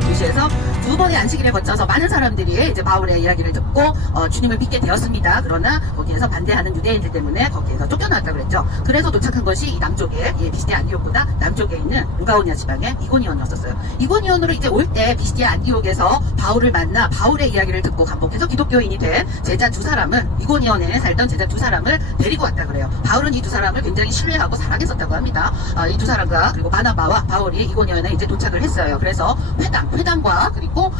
도시에서 두 번의 안식일에 거쳐서 많은 사람들이 이제 바울의 이야기를 듣고 주님을 믿게 되었습니다. 그러나 거기에서 반대하는 유대인들 때문에 거기에서 쫓겨나왔다고 그랬죠. 그래서 도착한 것이 이 남쪽에 비시디아 안디옥보다 남쪽에 있는 은가오니아 지방의 이고니온이었어요. 이고니온으로 이제 올 때 비시디아 안디옥에서 바울을 만나 바울의 이야기를 듣고 감복해서 기독교인이 된 제자 두 사람을, 이고니온에 살던 제자 두 사람을 데리고 왔다 그래요. 바울은 이 두 사람을 굉장히 신뢰하고 사랑했었다고 합니다. 이 두 사람과 그리고 바나바와 바울이 이고니온에 이제 도착을 했어요. 그래서 회당과 그리고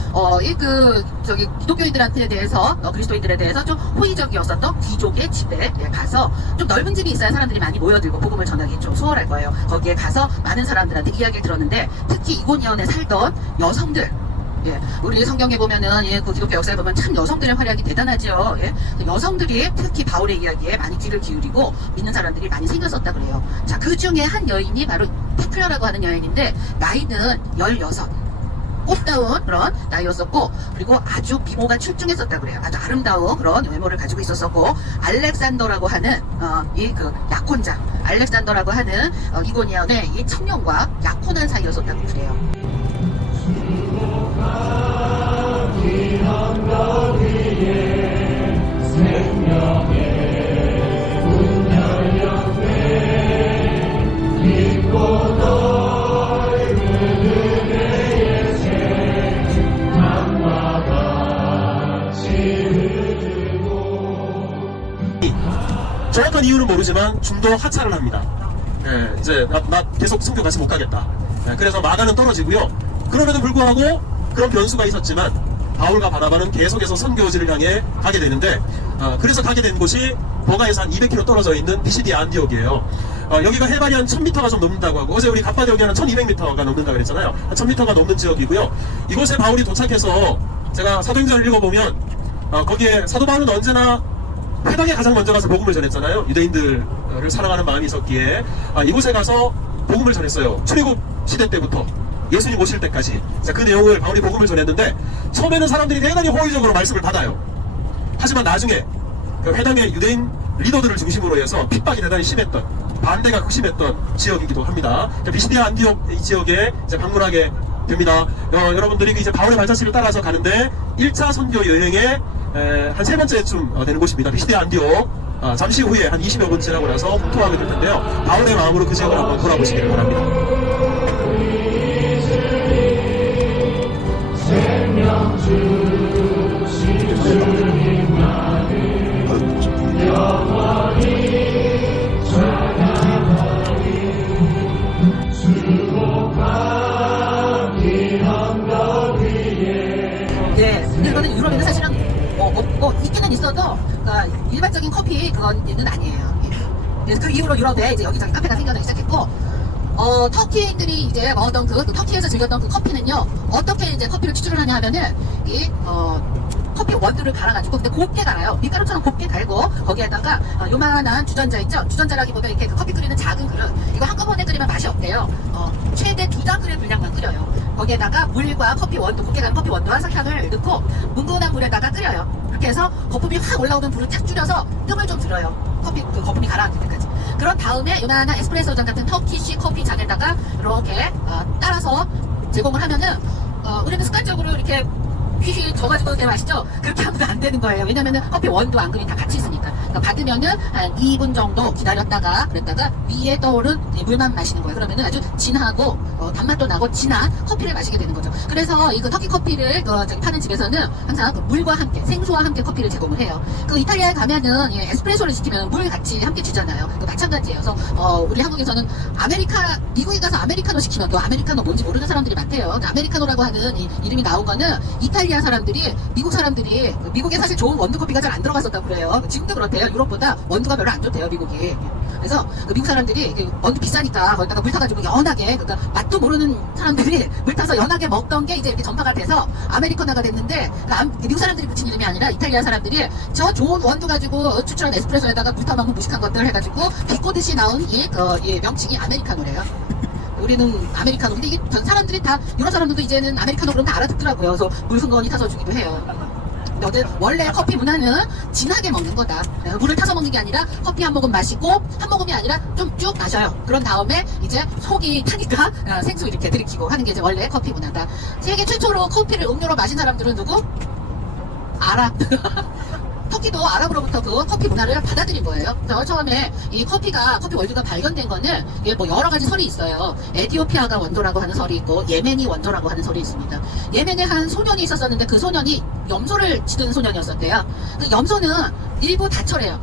기독교인들한테 대해서 그리스도인들에 대해서 좀 호의적이었었던 귀족의 집에 가서, 좀 넓은 집이 있어야 사람들이 많이 모여들고 복음을 전하기 좀 수월할 거예요. 거기에 가서 많은 사람들한테 이야기를 들었는데, 특히 이고니온에 살던 여성들, 우리 성경에 보면은 그 기독교 역사에 보면 참 여성들의 활약이 대단하죠. 여성들이 특히 바울의 이야기에 많이 귀를 기울이고 믿는 사람들이 많이 생겼었다 그래요. 자, 그 중에 한 여인이 바로 테클라라고 하는 여인인데, 나이는 16. 꽃다운 그런 나이였었고, 그리고 아주 미모가 출중했었다 그래요. 아주 아름다운 그런 외모를 가지고 있었었고, 알렉산더라고 하는 약혼자, 알렉산더라고 하는 이고니온의 이 청년과 약혼한 사이였었다고 그래요. 정확한 이유는 모르지만 중도 하차를 합니다. 이제 나 계속 성교 같이 못 가겠다. 그래서 마가는 떨어지고요. 그럼에도 불구하고 그런 변수가 있었지만 바울과 바나바는 계속해서 선교지를 향해 가게 되는데, 그래서 가게 된 곳이 버가에서 한 200km 떨어져 있는 비시디아 안디옥이에요. 여기가 해발이 한 1000m가 좀 넘는다고 하고, 어제 우리 갑바디오기는 1200m가 넘는다고 그랬잖아요. 한 1000m가 넘는 지역이고요. 이곳에 바울이 도착해서 제가 사도행전을 읽어보면 거기에 사도 바울은 언제나 회당에 가장 먼저 가서 복음을 전했잖아요. 유대인들을 사랑하는 마음이 있었기에 이곳에 가서 복음을 전했어요. 출애굽 시대 때부터 예수님 오실 때까지. 자, 그 내용을 바울이 복음을 전했는데, 처음에는 사람들이 대단히 호의적으로 말씀을 받아요. 하지만 나중에 그 회당의 유대인 리더들을 중심으로 해서 핍박이 대단히 심했던, 반대가 극심했던 지역이기도 합니다. 자, 비시디아 안디옥 이 지역에 이제 방문하게 됩니다. 여러분들이 이제 바울의 발자취를 따라서 가는데 1차 선교 여행의 한 3번째쯤 되는 곳입니다. 비시디아 안디옥. 잠시 후에 한 20여 분 지나고 나서 통하게 될 텐데요. 바울의 마음으로 그 지역을 한번 돌아보시길 바랍니다. 근데 이거는 유럽에는 사실은 있기는 있어도 일반적인 커피 그거는 아니에요. 그래서 그 이후로 유럽에 이제 여기저기 카페가 생겨나기 시작했고, 터키인들이 이제 먹었던 터키에서 즐겼던 그 커피는요, 어떻게 이제 커피를 추출을 하냐 하면은 커피 원두를 갈아가지고, 근데 곱게 갈아요. 밀가루처럼 곱게 갈고, 거기에다가 요만한 주전자 있죠? 주전자라기보다 이렇게 커피 끓이는 작은 그릇, 이거 한꺼번에 끓이면 맛이 없대요. 최대 2장 끓일 분량만 끓여요. 거기에다가 물과 커피 원두, 곱게 간 커피 원두와 설탕을 넣고 뭉근한 물에다가 끓여요. 그렇게 해서 거품이 확 올라오는 불을 쫙 줄여서 뜸을 좀 들여요. 거품이 가라앉을 때까지. 그런 다음에 요만한 에스프레소잔 같은 터키식 커피 잔에다가 이렇게 따라서 제공을 하면은, 우리는 습관적으로 이렇게 휘휘 져가지고 되게 맛있죠? 그렇게 하면 안 되는 거예요. 왜냐면은 커피 원두 앙금이 다 같이 있으니까. 그러니까 받으면은 한 2분 정도 기다렸다가 그랬다가 위에 떠오른 물만 마시는 거예요. 그러면은 아주 진하고 단맛도 나고 진한 커피를 마시게 되는 거죠. 그래서 이 터키 커피를 파는 집에서는 항상 물과 함께, 생수와 함께 커피를 제공을 해요. 이탈리아에 가면은 에스프레소를 시키면 물 같이 함께 주잖아요. 마찬가지예요. 그래서 우리 한국에서는 미국에 가서 아메리카노 시키면 또 아메리카노 뭔지 모르는 사람들이 많대요. 아메리카노라고 하는 이름이 나온 거는 이탈리아 사람들이, 미국 사람들이, 미국에 사실 좋은 원두 커피가 잘 안 들어갔었다고 그래요. 지금도 그렇대요. 유럽보다 원두가 별로 안 좋대요, 미국이. 그래서 그 미국 사람들이 원두 비싸니까 거기다가 물 타가지고 연하게, 그러니까 맛도 모르는 사람들이 물 타서 연하게 먹던 게 이제 이렇게 전파가 돼서 아메리카노가 됐는데, 미국 사람들이 붙인 이름이 아니라 이탈리아 사람들이 저 좋은 원두 가지고 추출한 에스프레소에다가 물 타먹는 무식한 것들 해가지고 비꼬듯이 나온 이 명칭이 아메리카노래요. 우리는 아메리카노. 근데 이게 전 사람들이 다, 유럽 사람들도 이제는 아메리카노 그러면 다 알아듣더라고요. 그래서 물승건이 타서 주기도 해요. 근데 원래 커피 문화는 진하게 먹는 거다. 물을 타서 먹는 게 아니라 커피 한 모금 마시고, 한 모금이 아니라 좀 쭉 마셔요. 그런 다음에 이제 속이 타니까 생수 이렇게 들이키고 하는 게 이제 원래 커피 문화다. 세계 최초로 커피를 음료로 마신 사람들은 누구? 아랍. 터키도 아랍으로부터 그 커피 문화를 받아들인 거예요. 그래서 처음에 이 커피 월드가 발견된 거는, 이게 뭐 여러 가지 설이 있어요. 에티오피아가 원조라고 하는 설이 있고, 예멘이 원조라고 하는 설이 있습니다. 예멘에 한 소년이 있었었는데 그 소년이 염소를 치던 소년이었었대요. 그 염소는 일부 다처래요.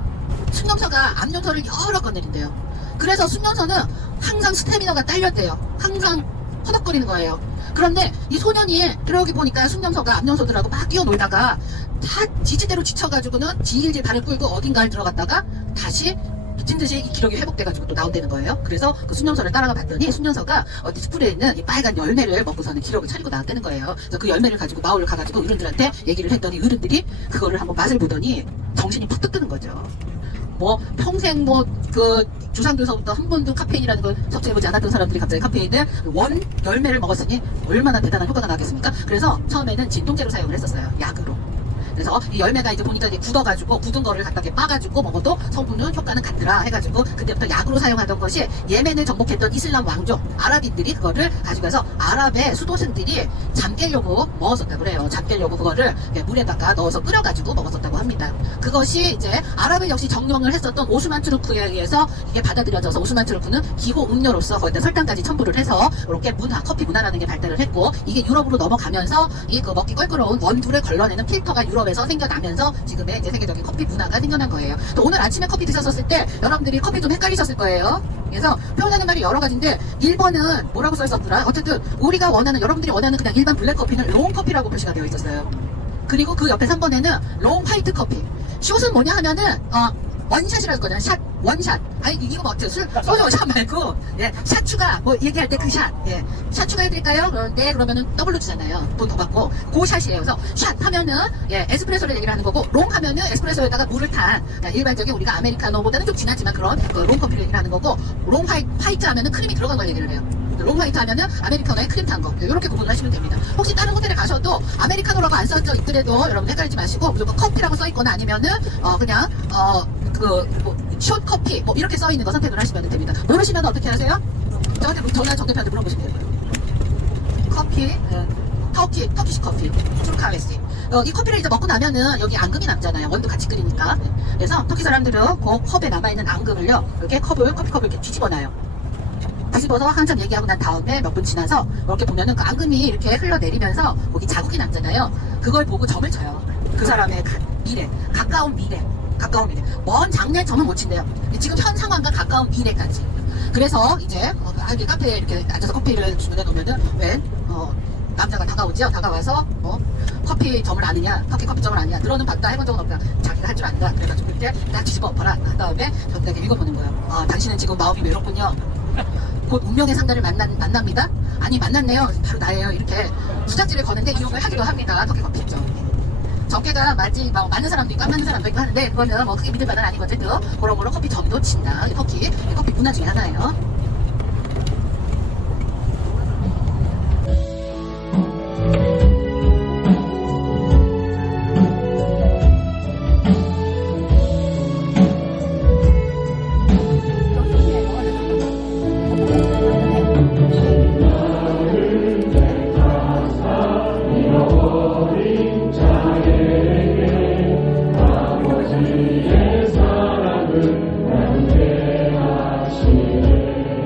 순염소가 암염소를 여러 건 내린대요. 그래서 순염소는 항상 스태미너가 딸렸대요. 항상 허덕거리는 거예요. 그런데 이 소년이 그러기 보니까 순염소가 암염소들하고 막 뛰어놀다가 다 지치대로 지쳐가지고는 질질 발을 끌고 어딘가를 들어갔다가 다시 미친 듯이 이 기력이 회복돼가지고 또 나온다는 거예요. 그래서 그 순염소를 따라가 봤더니 순염소가 어디 숲에 있는 이 빨간 열매를 먹고서는 기력을 차리고 나왔다는 거예요. 그래서 그 열매를 가지고 마을을 가가지고 어른들한테 얘기를 했더니 어른들이 그거를 한번 맛을 보더니 정신이 푹 뜨는 거죠. 뭐 평생 뭐 그 조상들서부터 한 번도 카페인이라는 걸 섭취해보지 않았던 사람들이 갑자기 카페인을 원 열매를 먹었으니 얼마나 대단한 효과가 나겠습니까? 그래서 처음에는 진통제로 사용을 했었어요. 약으로. 그래서 이 열매가 이제 보니까 이제 굳어가지고 굳은 거를 갖다 이렇게 빠가지고 먹어도 성분은 효과는 같더라 해가지고 그때부터 약으로 사용하던 것이, 예멘을 정복했던 이슬람 왕족 아랍인들이 그거를 가지고 가서 아랍의 수도승들이 잠 깨려고 먹었었다고 그래요. 잠 깨려고 그거를 물에다가 넣어서 끓여가지고 먹었었다고 합니다. 그것이 이제 아랍을 역시 정령을 했었던 오스만 투르크에 의해서 이게 받아들여져서, 오스만 투르크는 기호 음료로서 거기다 설탕까지 첨부를 해서 이렇게 커피 문화라는 게 발달을 했고, 이게 유럽으로 넘어가면서 이 그 먹기 껄끄러운 원두를 걸러내는 필터가 유럽에서 생겨나면서 지금의 이제 세계적인 커피 문화가 생겨난 거예요. 또 오늘 아침에 커피 드셨을 때 여러분들이 커피 좀 헷갈리셨을 거예요. 그래서 표현하는 말이 여러 가지인데 1번은 뭐라고 써 있었더라? 어쨌든 우리가 원하는, 여러분들이 원하는 그냥 일반 블랙커피는 롱 커피라고 표시가 되어 있었어요. 그리고 그 옆에 3번에는 롱 화이트 커피. 숏은 뭐냐 하면은 원샷이라고 했거든요. 샷, 원샷. 아니 이거 뭐 어때요? 소주 샷 말고, 예, 샷 추가 뭐 얘기할 때 그 샷, 예, 샷 추가해드릴까요? 그런데 그러면은 더블로 주잖아요. 돈 더 받고. 그 샷이에요. 그래서 샷 하면은 예, 에스프레소를 얘기를 하는 거고, 롱 하면은 에스프레소에다가 물을 탄 일반적인 우리가 아메리카노보다는 좀 진하지만 그런 롱 커피를 얘기를 하는 거고, 롱 화이트 하면은 크림이 들어간 걸 얘기를 해요. 롱 화이트 하면은 아메리카노에 크림 탄 거, 이렇게 구분을 하시면 됩니다. 혹시 다른 호텔에 가셔도 아메리카노라고 안 써져 있더라도 여러분 헷갈리지 마시고 무조건 커피라고 써 있거나 아니면은 그냥 숏 커피 뭐 이렇게 써 있는 거 선택을 하시면 됩니다. 모르시면 어떻게 하세요? 저한테 전화 정대표한테 물어보시면 돼요. 커피, 터키식 커피, 투르카웨시. 이 커피를 이제 먹고 나면은 여기 앙금이 남잖아요. 원두 같이 끓이니까. 그래서 터키 사람들은 그 컵에 남아있는 앙금을요, 이렇게 커피컵을 이렇게 뒤집어놔요. 뒤집어서 한참 얘기하고 난 다음에 몇 분 지나서 이렇게 보면은 그 앙금이 이렇게 흘러내리면서 거기 자국이 남잖아요. 그걸 보고 점을 쳐요. 그 사람의 미래, 가까운 미래. 먼 장래 점은 못 친대요. 지금 현 상황과 가까운 미래까지. 그래서 이제 카페에 이렇게 앉아서 커피를 주문해 놓으면은 왜 남자가 다가오죠. 다가와서 커피 점을 아느냐, 터키 커피 점을 아느냐, 들어는 봤다, 해본 적은 없다. 자기가 할 줄 안다. 그래가지고 이렇게 딱 뒤집어 엎어라. 그 다음에 저한테 읽어보는 거예요. 당신은 지금 마음이 외롭군요. 곧 운명의 상대를 만납니다. 아니 만났네요. 바로 나예요. 이렇게 수작질을 거는데 이용을 하기도 합니다. 터키 커피점. 적게가 맞는 사람도 있고 안 맞는 사람도 있고 하는데, 그거는 뭐 크게 믿을 바는 아니고 어쨌든 그러므로 커피 점도 친다. 터키 커피 문화 중에 하나예요. 아버지의 사랑을 함께 하시네.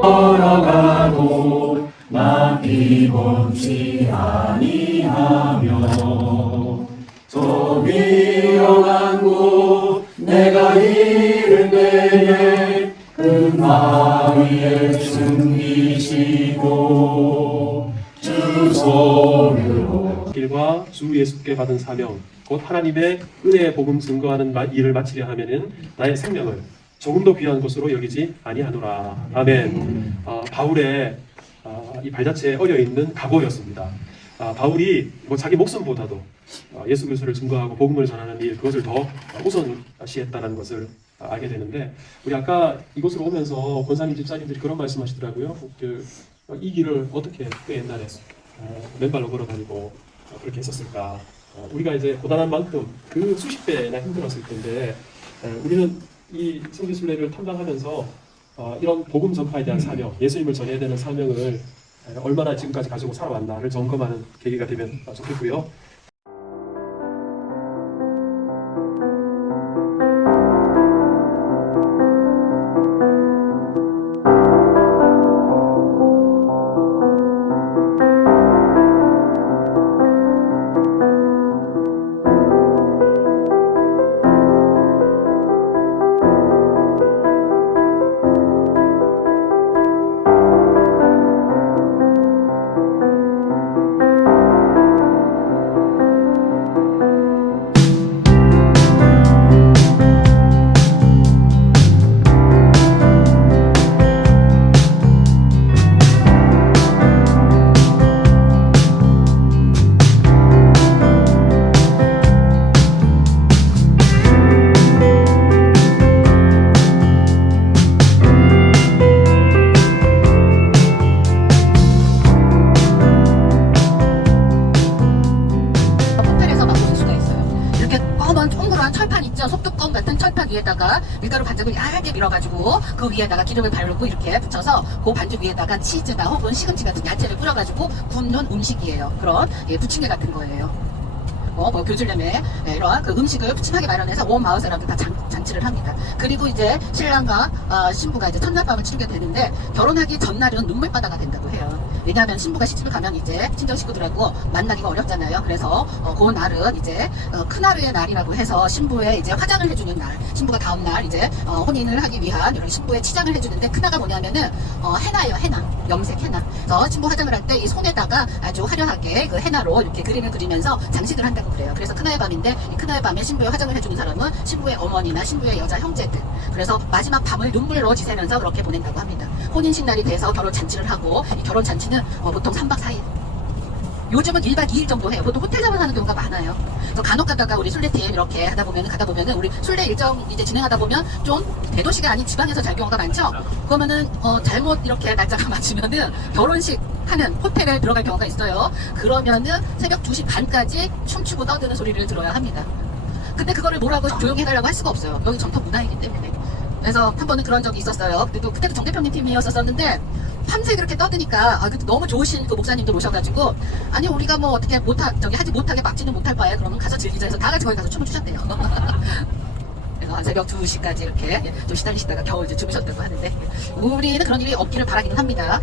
걸어가고 나 피곤치 아니하며 저 위험한 곳 내가 이를 때에 그 마위에 숨기시고 주 손으로 길과 주 예수께 받은 사명 곧 하나님의 은혜의 복음 증거하는 일을 마치려 하면은 나의 생명을 조금 더 귀한 것으로 여기지 아니하노라. 아멘. 바울의 이 발자취에 어려 있는 각오였습니다. 바울이 뭐 자기 목숨보다도 예수 그리스도를 증거하고 복음을 전하는 일 그것을 더 우선시했다는 것을 알게 되는데, 우리 아까 이곳으로 오면서 권사님 집사님들이 그런 말씀하시더라고요. 이 길을 어떻게 그 옛날에 맨발로 걸어다니고 그렇게 했었을까. 우리가 이제 고단한 만큼 그 수십 배나 힘들었을 텐데, 우리는 이 성지순례를 탐방하면서 이런 복음 전파에 대한 사명, 예수님을 전해야 되는 사명을 얼마나 지금까지 가지고 살아왔나를 점검하는 계기가 되면 좋겠고요. 소뚜껑 같은 철판 위에다가 밀가루 반죽을 얇게 밀어가지고 그 위에다가 기름을 바르고 이렇게 붙여서 그 반죽 위에다가 치즈나 혹은 시금치 같은 야채를 뿌려가지고 굽는 음식이에요. 그런 부침개 같은 거예요. 뭐 교줄lem에 이런 그 음식을 푸짐하게 마련해서 온 마을 사람들 다 잔치를 합니다. 그리고 이제 신랑과 신부가 이제 첫날밤을 치르게 되는데, 결혼하기 전날은 눈물바다가 된다고 해요. 왜냐하면 신부가 시집을 가면 이제 친정 식구들하고 만나기가 어렵잖아요. 그래서 그 날은 이제 큰하루의 날이라고 해서 신부의 이제 화장을 해주는 날, 신부가 다음 날 이제 혼인을 하기 위한 이런 신부의 치장을 해주는데, 큰하가 뭐냐면은 해나예요. 해나, 염색 해나. 그래서 신부 화장을 할 때 이 손에다가 아주 화려하게 그 해나로 이렇게 그림을 그리면서 장식을 한다고 그래요. 그래서 큰아의 밤인데, 이 큰아의 밤에 신부의 화장을 해주는 사람은 신부의 어머니나 신부의 여자 형제들. 그래서 마지막 밤을 눈물로 지새면서 그렇게 보낸다고 합니다. 혼인식 날이 돼서 결혼 잔치를 하고, 이 결혼 잔치는 보통 3박 4일. 요즘은 1박 2일 정도 해요. 보통 호텔 잡아서 하는 경우가 많아요. 그래서 간혹 가다가 우리 술래팀 이렇게 가다 보면은 우리 술래 일정 이제 진행하다 보면 좀 대도시가 아닌 지방에서 잘 경우가 많죠. 그러면은 잘못 이렇게 날짜가 맞추면은 결혼식 하는 호텔에 들어갈 경우가 있어요. 그러면은 새벽 2시 반까지 춤추고 떠드는 소리를 들어야 합니다. 근데 그거를 뭐라고 조용히 해달라고 할 수가 없어요. 여기 전통 문화이기 때문에. 그래서 한 번은 그런 적이 있었어요. 그때도 정 대표님 팀이었었는데, 밤새 그렇게 떠드니까 그때 너무 좋으신 그 목사님들 오셔가지고, 아니 우리가 뭐 어떻게 하지 못하게 막지는 못할 바에 그러면 가서 즐기자 해서 다 같이 거기 가서 춤을 추셨대요. 그래서 한 새벽 2시까지 이렇게 좀 시달리시다가 겨우 이제 주무셨다고 하는데, 우리는 그런 일이 없기를 바라기는 합니다.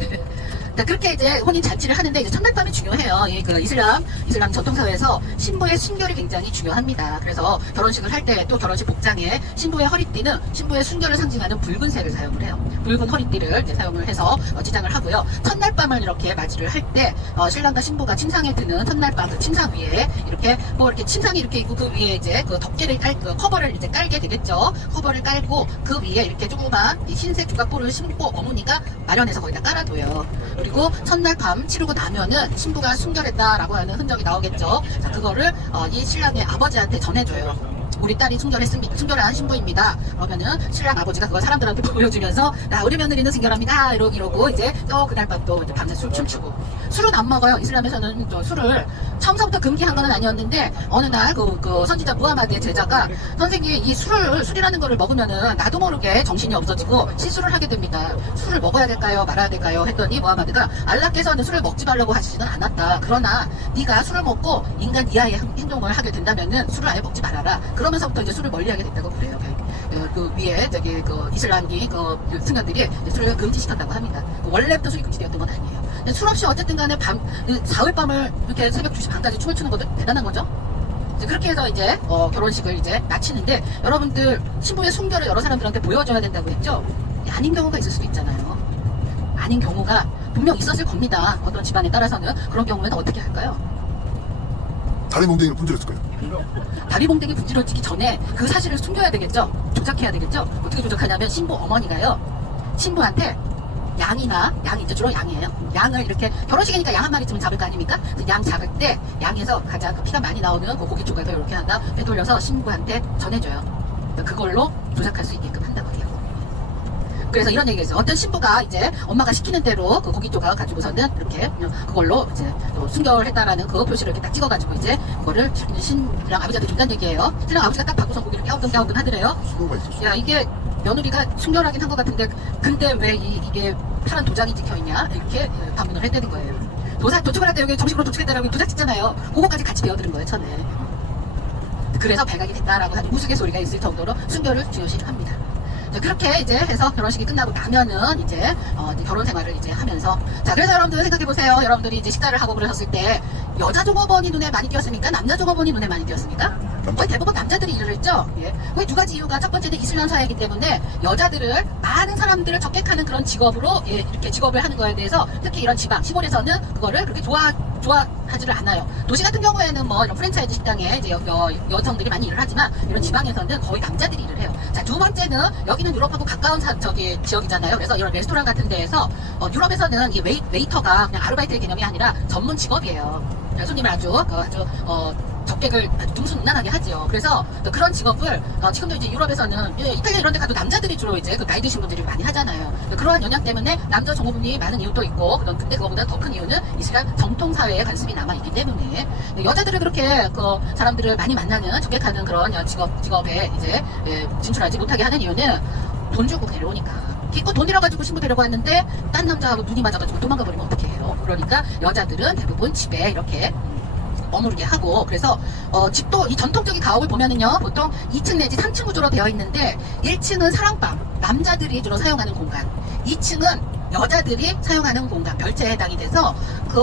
자, 그렇게 이제 혼인 잔치를 하는데 이제 첫날 밤이 중요해요. 예, 그 이슬람 전통사회에서 신부의 순결이 굉장히 중요합니다. 그래서 결혼식을 할 때 또 결혼식 복장에 신부의 허리띠는 신부의 순결을 상징하는 붉은색을 사용을 해요. 붉은 허리띠를 이제 사용을 해서 지장을 하고요. 첫날 밤을 이렇게 맞이를 할 때 신랑과 신부가 침상에 드는 첫날 밤 그 침상 위에 이렇게 뭐 이렇게 침상이 이렇게 있고 그 위에 이제 그 덮개를 그 커버를 이제 깔게 되겠죠. 커버를 깔고 그 위에 이렇게 조그만 이 흰색 주갑볼을 신고 어머니가 마련해서 거기다 깔아둬요. 그리고 첫날 밤 치르고 나면은 신부가 순결했다라고 하는 흔적이 나오겠죠. 자, 그거를 이 신랑의 아버지한테 전해줘요. 우리 딸이 순결한 신부입니다. 그러면은 신랑 아버지가 그걸 사람들한테 보여주면서 야, 우리 며느리는 순결합니다. 이러고 이제 또 그날 밤 또 밤새 술 춤추고. 술은 안 먹어요. 이슬람에서는 또 술을 처음부터 금기한 건 아니었는데 어느 날 그 선지자 무하마드의 제자가 선생님 이 술이라는 거를 먹으면은 나도 모르게 정신이 없어지고 실수를 하게 됩니다. 술을 먹어야 될까요? 말아야 될까요? 했더니 무하마드가 알라께서는 술을 먹지 말라고 하시지는 않았다. 그러나 네가 술을 먹고 인간 이하의 행동을 하게 된다면은 술을 아예 먹지 말아라. 그러면서부터 이제 술을 멀리하게 됐다고 그래요. 그 위에 저기 그 이슬람기 그 승려들이 술을 금지시켰다고 합니다. 원래부터 술이 금지되었던 건 아니에요. 술 없이 어쨌든 간에 사흘 밤을 이렇게 새벽 2시 반까지 춤을 추는 것도 대단한 거죠. 그렇게 해서 이제 결혼식을 이제 마치는데 여러분들 신부의 순결을 여러 사람들한테 보여줘야 된다고 했죠. 아닌 경우가 있을 수도 있잖아요. 아닌 경우가 분명 있었을 겁니다. 어떤 집안에 따라서는 그런 경우에는 어떻게 할까요? 다리 몽둥이를 분질렀을 거예요. 다리 봉댕이 분질러지기 전에 그 사실을 숨겨야 되겠죠. 조작해야 되겠죠. 어떻게 조작하냐면 신부 어머니가요. 신부한테 양이 이제 주로 양이에요. 양을 이렇게 결혼식이니까 양 한 마리쯤은 잡을 거 아닙니까? 양 잡을 때 양에서 가장 피가 많이 나오는 그 고기 조각을 이렇게 하나 빼돌려서 신부한테 전해줘요. 그걸로 조작할 수 있게끔 한다고 해요. 그래서 이런 얘기가 있어요. 어떤 신부가 이제 엄마가 시키는 대로 그 고기 조각 가지고서는 이렇게 그걸로 이제 또 순결했다라는 그 표시를 이렇게 딱 찍어가지고 이제 그거를 신랑 아버지한테 준다는 얘기예요. 신랑 아버지가 딱 받고서 고기를 깨우든 하더래요. 수고가 있었어. 야, 이게 며느리가 순결하긴 한 것 같은데 근데 왜 이게 파란 도장이 찍혀있냐 이렇게 반문을 했다는 거예요. 도축을 할 때 여기 정식으로 도축했다라고 도장 찍잖아요. 그거까지 같이 배워들은 거예요 처음에. 그래서 발각이 됐다라고 하는 우스갯소리가 있을 정도로 순결을 중요시합니다. 그렇게 이제 해서 결혼식이 끝나고 나면은 이제 결혼 생활을 이제 하면서 자, 그래서 여러분들 생각해 보세요. 여러분들이 이제 식사를 하고 그러셨을 때 여자 종업원이 눈에 많이 띄었습니까? 남자 종업원이 눈에 많이 띄었습니까? 거의 대부분 남자들이 일을 했죠. 예. 거의 두 가지 이유가 첫 번째는 이슬람 사회이기 때문에 여자들을 많은 사람들을 적객하는 그런 직업으로 이렇게 직업을 하는 거에 대해서 특히 이런 지방 시골에서는 그거를 그렇게 좋아하지를 않아요. 도시 같은 경우에는 뭐 이런 프랜차이즈 식당에 이제 여성들이 많이 일을 하지만 이런 지방에서는 거의 남자들이 일을 해요. 자, 두 번째는 여기는 유럽하고 가까운 지역이잖아요. 그래서 이런 레스토랑 같은 데에서 유럽에서는 이 웨이터가 그냥 아르바이트의 개념이 아니라 전문 직업이에요. 손님을 아주 적객을 아주 등수능란하게 하죠. 그래서 그런 직업을 지금도 이제 유럽에서는 이탈리아 이런 데 가도 남자들이 주로 이제 그 나이 드신 분들이 많이 하잖아요. 그러한 영향 때문에 남자 종업원이 많은 이유도 있고 근데 그거보다 더 큰 이유는 이슬람 정통 사회에 관습이 남아있기 때문에 여자들을 그렇게 그 사람들을 많이 만나는 적객하는 그런 직업에 이제 진출하지 못하게 하는 이유는 돈 주고 데려오니까. 기껏 돈 잃어가지고 신부 데려고 왔는데 딴 남자하고 눈이 맞아가지고 도망가 버리면 어떻게 해요? 그러니까 여자들은 대부분 집에 이렇게 머무르게 하고 그래서 집도 이 전통적인 가옥을 보면은요 보통 2층 내지 3층 구조로 되어 있는데 1층은 사랑방 남자들이 주로 사용하는 공간 2층은 여자들이 사용하는 공간 별채에 해당이 돼서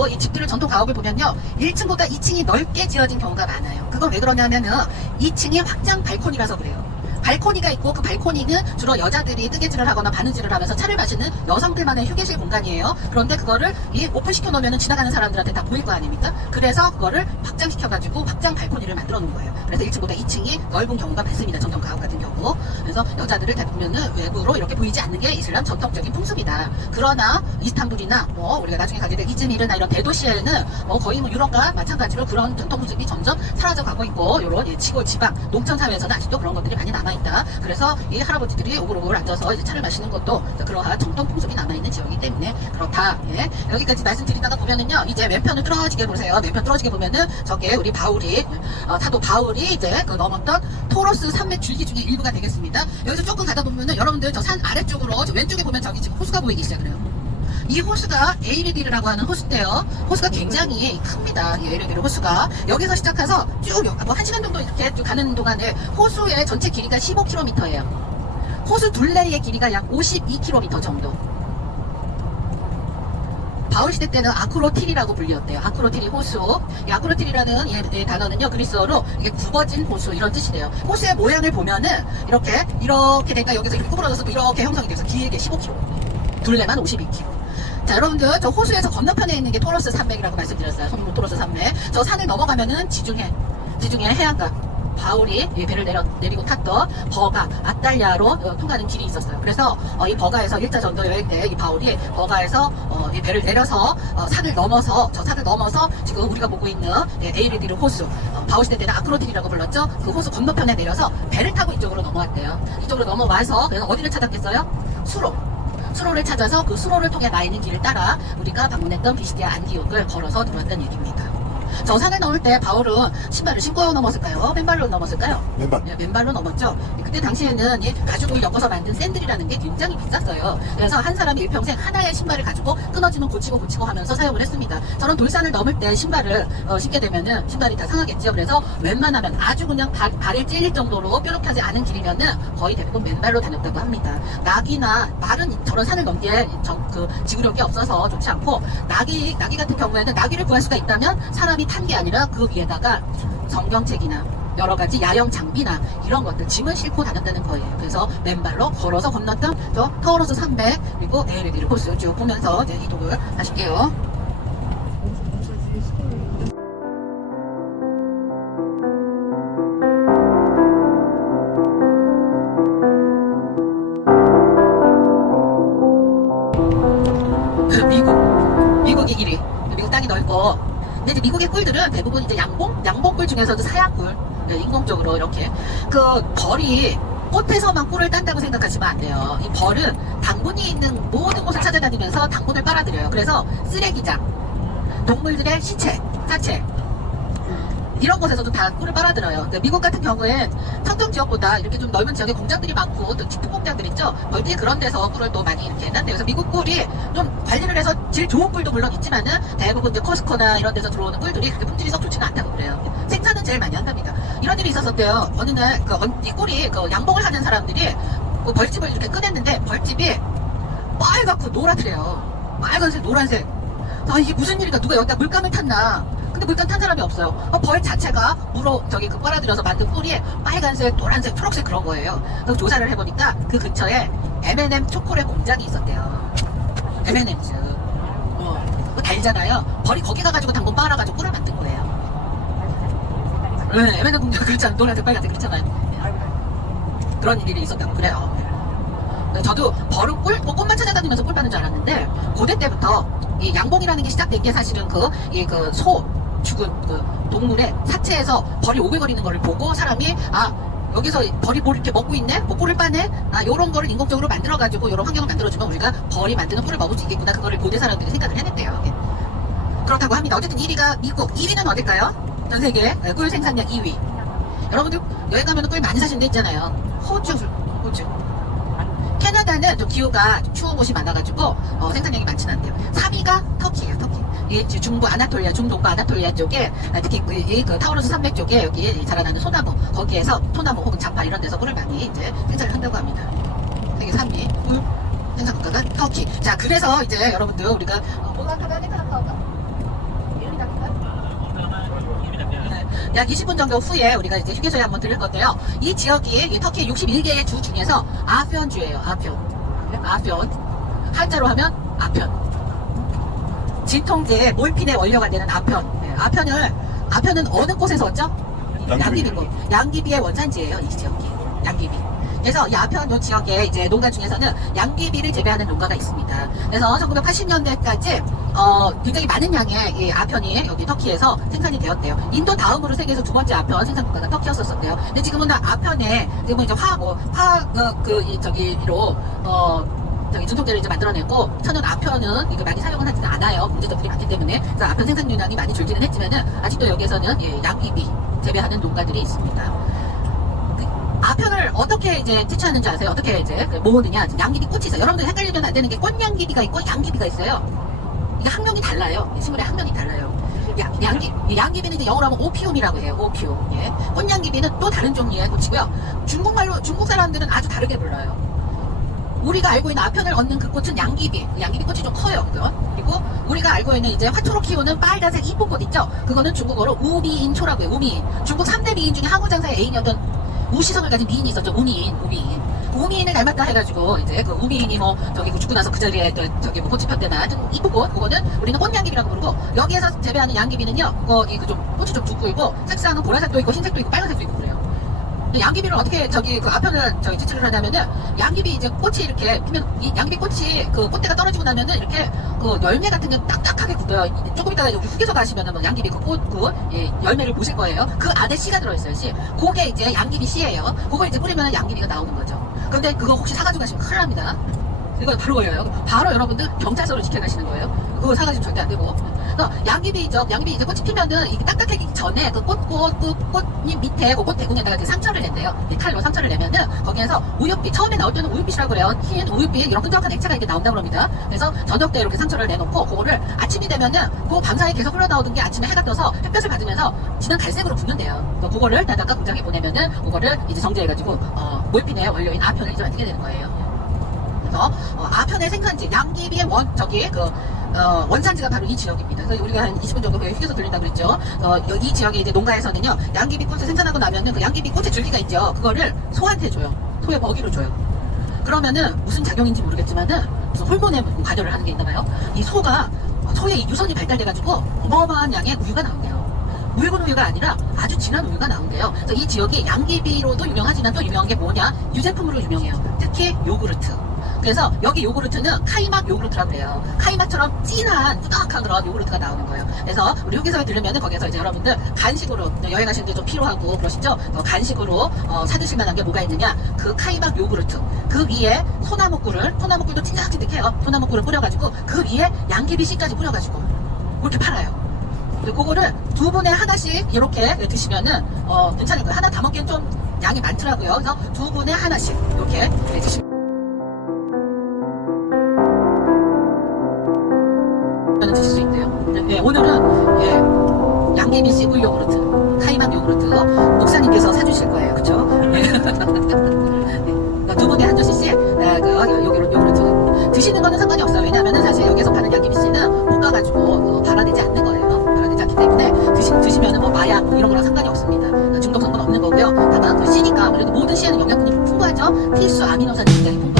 이 집들을 전통 가옥을 보면요 1층보다 2층이 넓게 지어진 경우가 많아요. 그건 왜 그러냐면은 2층이 확장 발코니라서 그래요. 발코니가 있고 그 발코니는 주로 여자들이 뜨개질을 하거나 바느질을 하면서 차를 마시는 여성들만의 휴게실 공간이에요. 그런데 그거를 오픈시켜 놓으면 지나가는 사람들한테 다 보일 거 아닙니까? 그래서 그거를 확장시켜가지고 확장 발코니를 만들어 놓은 거예요. 그래서 1층보다 2층이 넓은 경우가 많습니다. 전통 가옥 같은 경우. 그래서 여자들을 대부분은 외부로 이렇게 보이지 않는 게 이슬람 전통적인 풍습이다. 그러나 이스탄불이나 우리가 나중에 가게 될 이즈미르나 이런 대도시에는 거의 유럽과 마찬가지로 그런 전통 풍습이 점점 사라져 가고 있고 이런 시골 지방 농촌 사회에서는 아직도 그런 것들이 많이 남아 있다. 그래서 이 할아버지들이 오글오글 앉아서 이제 차를 마시는 것도 그러한 정통 풍습이 남아있는 지역이기 때문에 그렇다. 예. 여기까지 말씀드리다가 보면은요, 이제 왼편을 뚫어지게 보세요. 왼편 뚫어지게 보면은 저게 우리 바울이 사도 바울이 이제 넘었던 토로스 산맥 줄기 중에 일부가 되겠습니다. 여기서 조금 가다 보면은 여러분들 저 산 아래쪽으로 저 왼쪽에 보면 저기 지금 호수가 보이기 시작을 해요. 이 호수가 에이레디르라고 하는 호수인데요. 호수가 굉장히 큽니다. 이 에이레디르 호수가 여기서 시작해서 쭉 뭐 1시간 정도 이렇게 쭉 가는 동안에 호수의 전체 길이가 15km예요. 호수 둘레의 길이가 약 52km 정도. 바울 시대 때는 아크로틸이라고 불리었대요. 아크로틸이 호수. 이 아크로틸이라는 이 단어는요, 그리스어로 이게 굽어진 호수 이런 뜻이래요. 호수의 모양을 보면은 이렇게 되니까 여기서 이렇게 구부러져서 이렇게 형성이 돼서 길게 15km, 둘레만 52km. 자, 여러분들 저 호수에서 건너편에 있는 게 토로스 산맥이라고 말씀드렸어요. 성문 토로스 산맥. 저 산을 넘어가면은 지중해 해안가. 바울이 이 배를 내리고 탔던 버가 아달랴로 통하는 길이 있었어요. 그래서 이 버가에서 1차 전도 여행 때 이 바울이 버가에서 이 배를 내려서 산을 넘어서 지금 우리가 보고 있는 에이르디르 호수, 바울 시대 때는 아크로틸이라고 불렀죠. 그 호수 건너편에 내려서 배를 타고 이쪽으로 넘어왔대요. 이쪽으로 넘어와서 그래서 어디를 찾았겠어요? 수로를 찾아서 그 수로를 통해 나 있는 길을 따라 우리가 방문했던 비시디아 안디옥을 걸어서 들어왔다는 얘기입니다. 저 산을 넘을 때 바울은 신발을 신고 넘었을까요? 맨발로 넘었을까요? 맨발. 네, 맨발로 넘었죠. 그때 당시에는 이 가죽을 엮어서 만든 샌들이라는 게 굉장히 비쌌어요. 그래서 한 사람이 일평생 하나의 신발을 가지고 끊어지면 고치고 하면서 사용을 했습니다. 저런 돌산을 넘을 때 신발을 신게 되면은 신발이 다 상하겠죠. 그래서 웬만하면 아주 그냥 발에 찔릴 정도로 뾰족하지 않은 길이면은 거의 대부분 맨발로 다녔다고 합니다. 낙이나 말은 저런 산을 넘기에 그 지구력이 없어서 좋지 않고 낙이 같은 경우에는 낙이를 구할 수가 있다면 사람이 탄 게 아니라 그 위에다가 성경책이나 여러 가지 야영 장비나 이런 것들 짐을 싣고 다녔다는 거예요. 그래서 맨발로 걸어서 건넜던 저 타우로스 산맥 그리고 에이르디르 호수 쭉 보면서 이제 이동을 하실게요. 미국이 1위. 미국 땅이 넓고. 근데 이제 미국의 꿀들은 대부분 이제 양봉꿀 중에서도 사양꿀, 인공적으로 이렇게 그 벌이 꽃에서만 꿀을 딴다고 생각하시면 안 돼요. 이 벌은 당분이 있는 모든 곳을 찾아다니면서 당분을 빨아들여요. 그래서 쓰레기장, 동물들의 시체, 사체 이런 곳에서도 다 꿀을 빨아들여요. 미국 같은 경우엔 청정 지역보다 이렇게 좀 넓은 지역에 공장들이 많고 또 식품 공장들 있죠. 멀티 그런 데서 꿀을 또 많이 이렇게 해놨대요. 그래서 미국 꿀이 좀 관리를 해서 제일 좋은 꿀도 물론 있지만은 대부분 이제 코스코나 이런 데서 들어오는 꿀들이 그렇게 품질이 썩 좋지는 않다고 그래요. 생산은 제일 많이 한답니다. 이런 일이 있었었대요. 어느 날 이 꿀이 양봉을 하는 사람들이 그 벌집을 이렇게 꺼냈는데 벌집이 빨갛고 노랗더래요. 빨간색, 노란색. 아, 이게 무슨 일인가? 누가 여기다 물감을 탔나? 근데 물감 탄 사람이 없어요. 벌 자체가 그 빨아들여서 만든 꿀이 빨간색, 노란색, 초록색 그런 거예요. 그래서 조사를 해보니까 그 근처에 M&M 초콜릿 공장이 있었대요. M&M's. 그거 달잖아요. 벌이 거기 가가지고 당분 빨아가지고 꿀을 만든 거예요. 네, M&M 공장 그렇잖아요. 노란색, 빨간색 그렇잖아요. 그런 일이 있었다고 그래요. 저도 벌은 꽃만 찾아다니면서 꿀 파는 줄 알았는데 고대 때부터 이 양봉이라는 게 시작된 게 사실은 죽은 그 동물의 사체에서 벌이 오글거리는 거를 보고 사람이 여기서 벌이 뭘 이렇게 먹고 있네? 뭐 꿀을 빠네? 요런 거를 인공적으로 만들어가지고 요런 환경을 만들어주면 우리가 벌이 만드는 꿀을 먹을 수 있겠구나. 그거를 고대 사람들이 생각을 해냈대요. 그렇다고 합니다. 어쨌든 1위가 미국, 2위는 어딜까요? 전 세계 꿀 생산량 2위. 여러분들 여행 가면 꿀 많이 사시는 데 있잖아요. 호주. 캐나다는 좀 기후가 좀 추운 곳이 많아가지고 생산량이 많지는 않대요. 3위가 터키예요. 터키. 이게 중부 아나톨리아, 중동부 아나톨리아 쪽에 특히 그 타우로스 산맥 쪽에 여기 자라나는 소나무, 거기에서 소나무 혹은 자파 이런 데서 꿀을 많이 이제 생산을 한다고 합니다. 세계 3위 꿀 생산 국가가 터키. 자, 그래서 이제 여러분들 우리가 약 20분 정도 후에 우리가 이제 휴게소에 한번 들릴 건데요. 이 지역이 터키의 61개의 주 중에서 아편주예요. 아편. 한자로 하면 아편. 진통제의 몰핀의 원료가 되는 아편. 아편은 어느 곳에서 왔죠? 양귀비고. 양귀비의 원산지예요. 이 지역이. 양귀비. 그래서 이 아편 지역에 이제 농가 중에서는 양귀비를 재배하는 농가가 있습니다. 그래서 1980년대까지 굉장히 많은 양의 이 아편이 여기 터키에서 생산이 되었대요. 인도 다음으로 세계에서 두 번째 아편 생산 국가가 터키였었대요. 근데 지금은 아편에 지금은 이제 진통제를 이제 만들어내고 천연 아편은 이게 많이 사용은 하지는 않아요. 문제점들이 많기 때문에. 그래서 아편 생산량이 많이 줄기는 했지만은 아직도 여기에서는 양귀비 재배하는 농가들이 있습니다. 아편을 어떻게 이제 채취하는지 아세요? 어떻게 이제 모으느냐? 양귀비 꽃이 있어요. 여러분들 헷갈리면 안 되는 게 꽃양귀비가 있고 양귀비가 있어요. 이게 학명이 달라요. 이 식물의 학명이 달라요. 양귀비는 이제 영어로 하면 오피움이라고 해요. 오피움. 예. 꽃양귀비는 또 다른 종류의 꽃이고요. 중국 사람들은 아주 다르게 불러요. 우리가 알고 있는 아편을 얻는 그 꽃은 양귀비. 양귀비 꽃이 좀 커요. 그죠? 그리고 우리가 알고 있는 이제 화초로 키우는 빨간색 이쁜 꽃 있죠? 그거는 중국어로 우미인초라고 해요. 우미인. 중국 3대 미인 중에 항우장사의 애인이었던 우시성을 가진 미인이 있었죠. 우미인. 우미인을 닮았다 해가지고 이제 그 우미인이 뭐 저기 그 죽고 나서 그 자리에 또 저기 뭐 꽃이 폈대나 하여튼 이쁜 꽃. 그거는 우리는 꽃양귀비라고 부르고 여기에서 재배하는 양귀비는요. 그거 이그 좀 꽃이 좀 두껍고 색상은 보라색도 있고 흰색도 있고 빨간색도 있고 그래요. 양귀비를 어떻게 저기 그 아편을 저기 지출을 하냐면은 양귀비 이제 꽃이 이렇게 피면 이 양귀비 꽃이 그 꽃대가 떨어지고 나면은 이렇게 그 열매 같은 게 딱딱하게 굳어요. 조금 이따가 여기 휴게소 가시면은 뭐 양귀비 예, 열매를 보실 거예요. 그 안에 씨가 들어있어요. 씨. 그게 이제 양귀비 씨예요. 그걸 이제 뿌리면 양귀비가 나오는 거죠. 근데 그거 혹시 사가지고 가시면 큰일 납니다. 이거 바로 걸려요. 바로 여러분들 경찰서로 지켜가시는 거예요. 그거 사가지고 절대 안 되고. 양귀비 이제 꽃이 피면은 이게 딱딱하기 전에 그 꽃잎 밑에 그 꽃 대궁에다가 이제 상처를 낸대요. 이 칼로 상처를 내면은 거기에서 우윳빛, 처음에 나올 때는 우윳빛이라고 그래요. 흰 우윳빛 이런 끈적한 액체가 이렇게 나온다고 합니다. 그래서 저녁 때 이렇게 상처를 내놓고 그거를 아침이 되면은 그 밤사이 계속 흘러나오던 게 아침에 해가 떠서 햇볕을 받으면서 진한 갈색으로 굳는데요. 그거를 다다가 공장에 보내면은 그거를 이제 정제해가지고 몰핀의 원료인 아편을 이제 만들게 되는 거예요. 그래서 아편의 생산지 양귀비의 원산지가 바로 이 지역입니다. 그래서 우리가 한 20분 정도 휴게소 들린다고 그랬죠. 이 지역에 이제 농가에서는요, 양귀비 꽃을 생산하고 나면은 그 양귀비 꽃의 줄기가 있죠. 그거를 소한테 줘요. 소의 먹이로 줘요. 그러면은 무슨 작용인지 모르겠지만은 무슨 호르몬의 관여를 하는 게 있나봐요. 이 소의 이 유선이 발달돼가지고 어마어마한 양의 우유가 나온대요. 묽은 우유가 아니라 아주 진한 우유가 나온대요. 그래서 이 지역이 양귀비로도 유명하지만 또 유명한 게 뭐냐? 유제품으로 유명해요. 특히 요구르트. 그래서 여기 요구르트는 카이막 요구르트라고 해요. 카이막처럼 진한 꾸덕한 그런 요구르트가 나오는 거예요. 그래서 우리 휴게소에 들르면은 거기서 이제 여러분들 간식으로 여행하시는데 좀 필요하고 그러시죠? 간식으로 사드실 만한 게 뭐가 있느냐? 그 카이막 요구르트. 그 위에 소나무꿀도 찐득찐득해요. 소나무꿀을 뿌려가지고 그 위에 양귀비 씨까지 뿌려가지고 그렇게 팔아요. 그거를 2분에 하나씩 이렇게 드시면은 괜찮을 거예요. 하나 다 먹기엔 좀 양이 많더라고요. 그래서 2분에 하나씩 이렇게 드시면 드실 수 있대요. 네, 오늘은 양귀비 씨 꿀 요구르트, 카이막 요구르트 목사님께서 사주실 거예요. 그쵸? 네. 2분에 한 잔씩 요구르트 드시는 거는 상관이 없어요. 왜냐하면 사실 여기서 파는 양귀비 씨는 못 가가지고 발화되지 않는 거예요. 발화되지 않기 때문에 드시면은 뭐 마약 뭐 이런 거랑 상관이 없습니다. 중독성분 없는 거고요. 다만 그 씨니까 아무래도 모든 씨에는 영양분이 풍부하죠. 필수 아미노산이 굉장히 풍부.